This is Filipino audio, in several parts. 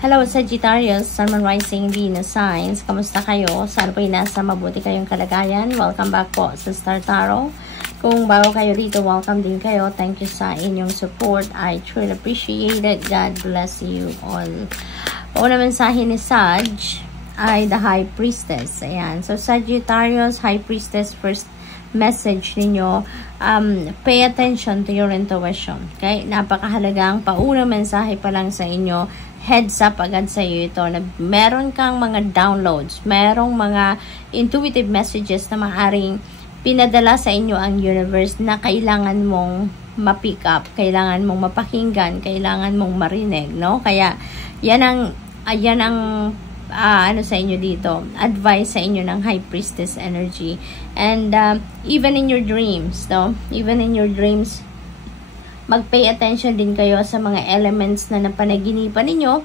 Hello Sagittarius, Sun, Moon, Rising, Venus signs. Kamusta kayo? Sana po nasa mabuti kayong kalagayan. Welcome back po sa Star Tarot. Kung bago kayo dito, welcome din kayo. Thank you sa inyong support. I truly appreciate it. God bless you all. Una mensahe ni Sag ay the High Priestess. Ayan. So Sagittarius, High Priestess, first message ninyo, pay attention to your intuition. Okay? Napakahalagang paunang mensahe pa lang sa inyo. Heads up agad sa iyo ito na meron kang mga downloads, merong mga intuitive messages na maaaring pinadala sa inyo ang universe na kailangan mong ma-pick up, kailangan mong mapakinggan, kailangan mong marinig, no? Kaya yan ang ano sa inyo dito, advice sa inyo ng High Priestess energy. And even in your dreams, no? Even in your dreams, mag-pay attention din kayo sa mga elements na napanaginipan ninyo.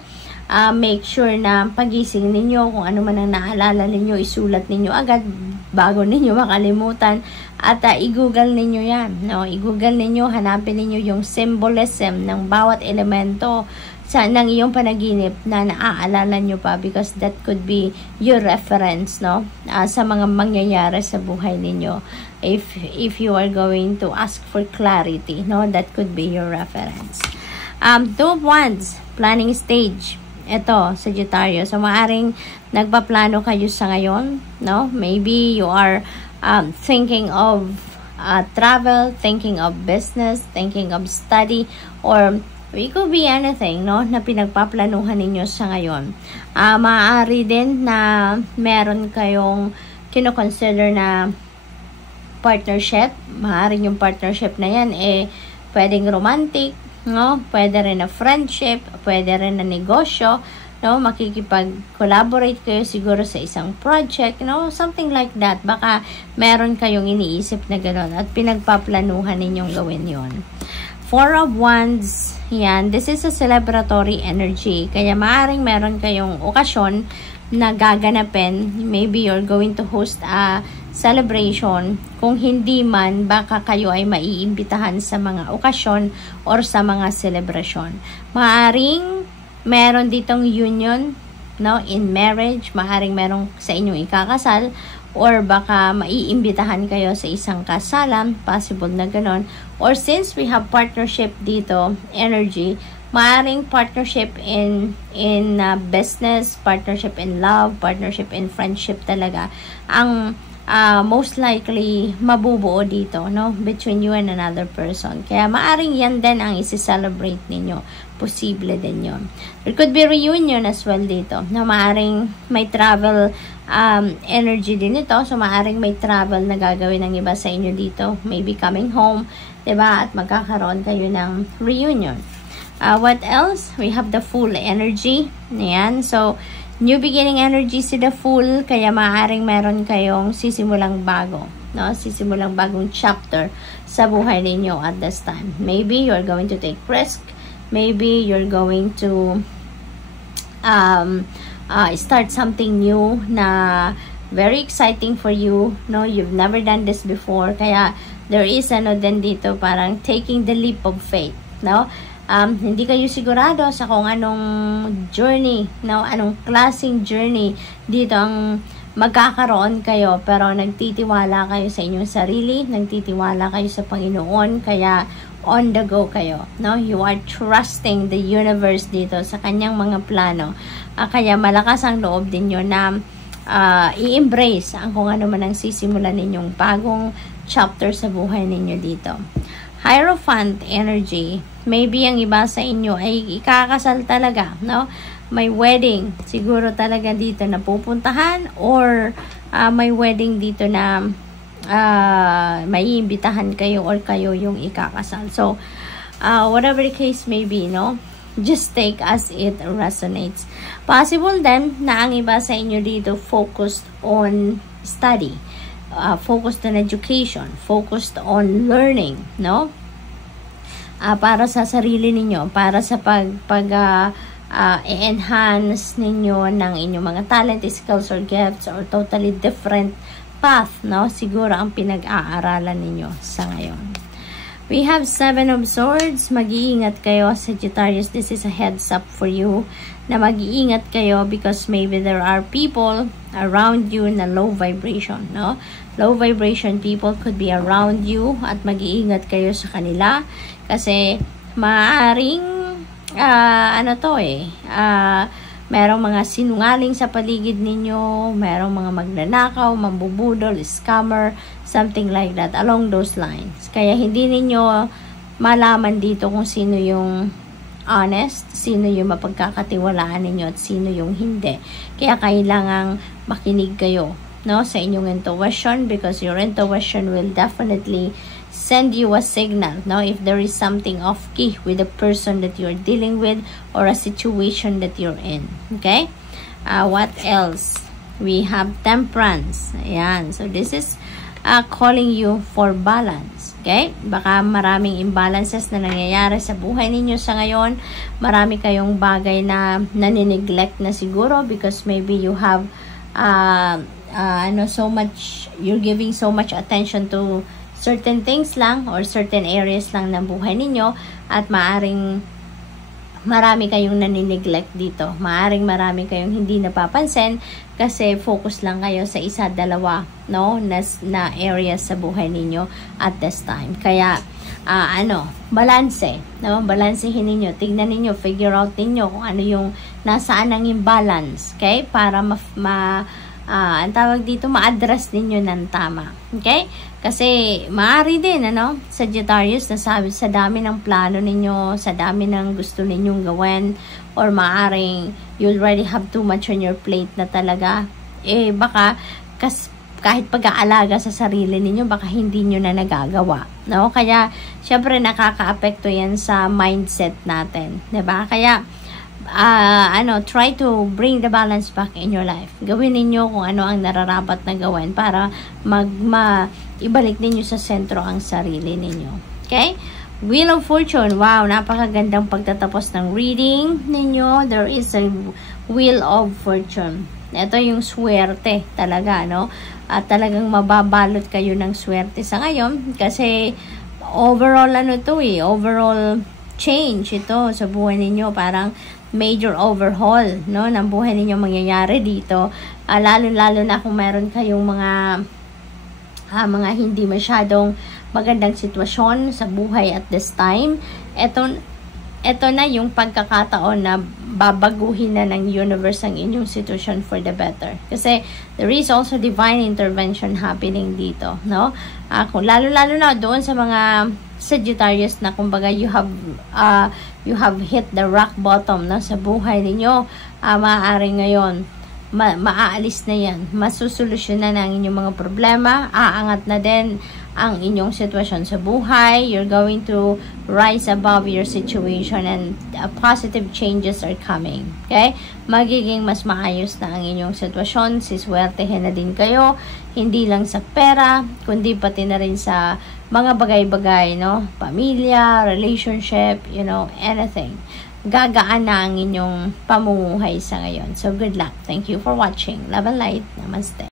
Make sure na pagising ninyo, kung ano man ang naalala ninyo, isulat ninyo agad bago ninyo makalimutan. At i-google ninyo yan. No? I-google ninyo, hanapin ninyo yung symbolism ng bawat elemento ng iyong panaginip na naaalala nyo pa, because that could be your reference, no? Sa mga mangyayari sa buhay ninyo. If you are going to ask for clarity, no, that could be your reference. Two of Wands, planning stage. Ito, Sagittarius. So, maaring nagpaplano kayo sa ngayon, no? Maybe you are thinking of travel, thinking of business, thinking of study, or it could be anything, no, na pinagpaplanuhan ninyo sa ngayon. Maaari din na meron kayong kino-consider na partnership. Maaaring yung partnership na yan pwedeng romantic, no? Pwede rin na friendship, pwede rin na negosyo, no? Makikipag-collaborate kayo siguro sa isang project, no? Something like that. Baka meron kayong iniisip na gano'n at pinagpaplanuhan ninyong gawin yon. Four of Wands, yan. This is a celebratory energy. Kaya maaaring meron kayong okasyon na gaganapin. Maybe you're going to host a celebration. Kung hindi man, baka kayo ay maiimbitahan sa mga okasyon or sa mga celebration. Maaaring meron ditong union, no, in marriage. Maaaring meron sa inyong ikakasal, or baka maiimbitahan kayo sa isang kasalan, possible na ganon. Or since we have partnership dito, energy, maaring partnership in business, partnership in love, partnership in friendship talaga ang most likely mabubuo dito, no, between you and another person. Kaya maaring yan din ang isi-celebrate ninyo. Posible din yun. There could be reunion as well dito, na maaring may travel energy din ito. So maaring may travel na gagawin ng iba sa inyo dito, maybe coming home, diba, at magkakaroon kayo ng reunion. What else? We have the Fool energy. Ayan. So new beginning energy si the Fool, kaya maaaring meron kayong sisimulang bago, no? Sisimulang bagong chapter sa buhay ninyo at this time. Maybe you're going to take risk. Maybe you're going to start something new na very exciting for you, no? You've never done this before, kaya there is ano din dito, parang taking the leap of faith, no? Hindi kayo sigurado sa kung anong journey, no? Anong klaseng journey dito ang magkakaroon kayo, pero nagtitiwala kayo sa inyong sarili, nagtitiwala kayo sa Panginoon, kaya on the go kayo, no? You are trusting the universe dito sa kanyang mga plano. Kaya malakas ang loob din nyo na i-embrace ang kung ano man ang sisimulan ninyong bagong chapter sa buhay ninyo dito. Hierophant energy. Maybe ang iba sa inyo ay ikakasal talaga, no? May wedding siguro talaga dito na pupuntahan, or may wedding dito na may iimbitahan kayo, or kayo yung ikakasal. So, whatever the case may be, no? Just take as it resonates. Possible din na ang iba sa inyo dito focused on study, focused on education, focused on learning, no? Para sa sarili ninyo, para sa enhance ninyo ng inyong mga talent, skills, or gifts, or totally different path, no? Siguro ang pinag-aaralan ninyo sa ngayon. We have 7 of Swords. Mag-iingat kayo, Sagittarius. This is a heads up for you na mag-iingat kayo because maybe there are people around you na low vibration, no? Low vibration people could be around you at mag-iingat kayo sa kanila kasi maaaring merong mga sinungaling sa paligid ninyo, merong mga magnanakaw, mambubudol, scammer, something like that, along those lines. Kaya hindi ninyo malaman dito kung sino yung honest, sino yung mapagkakatiwalaan ninyo at sino yung hindi. Kaya kailangang makinig kayo, no, sa inyong intuition because your intuition will definitely send you a signal, no, if there is something off key with the person that you're dealing with or a situation that you're in. Okay? What else? We have Temperance. Ayan. So, this is calling you for balance. Okay? Baka maraming imbalances na nangyayari sa buhay ninyo sa ngayon. Marami kayong bagay na nanineglect na siguro because maybe you have you're giving so much attention to certain things lang or certain areas lang ng buhay ninyo at maaring marami kayong nanineglect dito. Maaring marami kayong hindi napapansin kasi focus lang kayo sa isa, dalawa, no, na areas sa buhay ninyo at this time. Kaya, balanse, no? Balansehin ninyo. Tignan ninyo, figure out ninyo kung ano yung nasaan ang imbalance, okay? Para ang tawag dito, ma-address ninyo ng tama. Okay? Kasi, maaari din, Sagittarius, nasabi sa dami ng plano ninyo, sa dami ng gusto ninyong gawin, or maaring you already have too much on your plate na talaga, baka, kahit pag-aalaga sa sarili ninyo, baka hindi nyo na nagagawa. No? Kaya, syempre, nakaka-apekto yan sa mindset natin. Diba? Kaya, try to bring the balance back in your life. Gawin ninyo kung ano ang nararapat na gawin para ibalik ninyo sa sentro ang sarili ninyo. Okay? Wheel of Fortune. Wow, napakagandang pagtatapos ng reading ninyo. There is a Wheel of Fortune. Ito yung swerte talaga, no? At talagang mababalot kayo ng swerte sa ngayon kasi overall overall change ito sa buhay ninyo. Parang major overhaul, no, ng buhay ninyo mangyayari dito. Lalo na kung meron kayong mga hindi masyadong magandang sitwasyon sa buhay at this time. Ito na yung pagkakataon na babaguhin na ng universe ang inyong situation for the better. Kasi there is also divine intervention happening dito, no? Lalo na doon sa mga Sagittarius na kumbaga you have hit the rock bottom na sa buhay ninyo. Maaari ngayon maaalis na yan, masusolusyonan ang inyong mga problema, aangat na din ang inyong sitwasyon sa buhay, you're going to rise above your situation and positive changes are coming. Okay? Magiging mas maayos na ang inyong sitwasyon, siswertehin na din kayo, hindi lang sa pera, kundi pati na rin sa mga bagay-bagay, no? Pamilya, relationship, anything. Gagaan na ang inyong pamumuhay sa ngayon. So, good luck. Thank you for watching. Love and light. Namaste.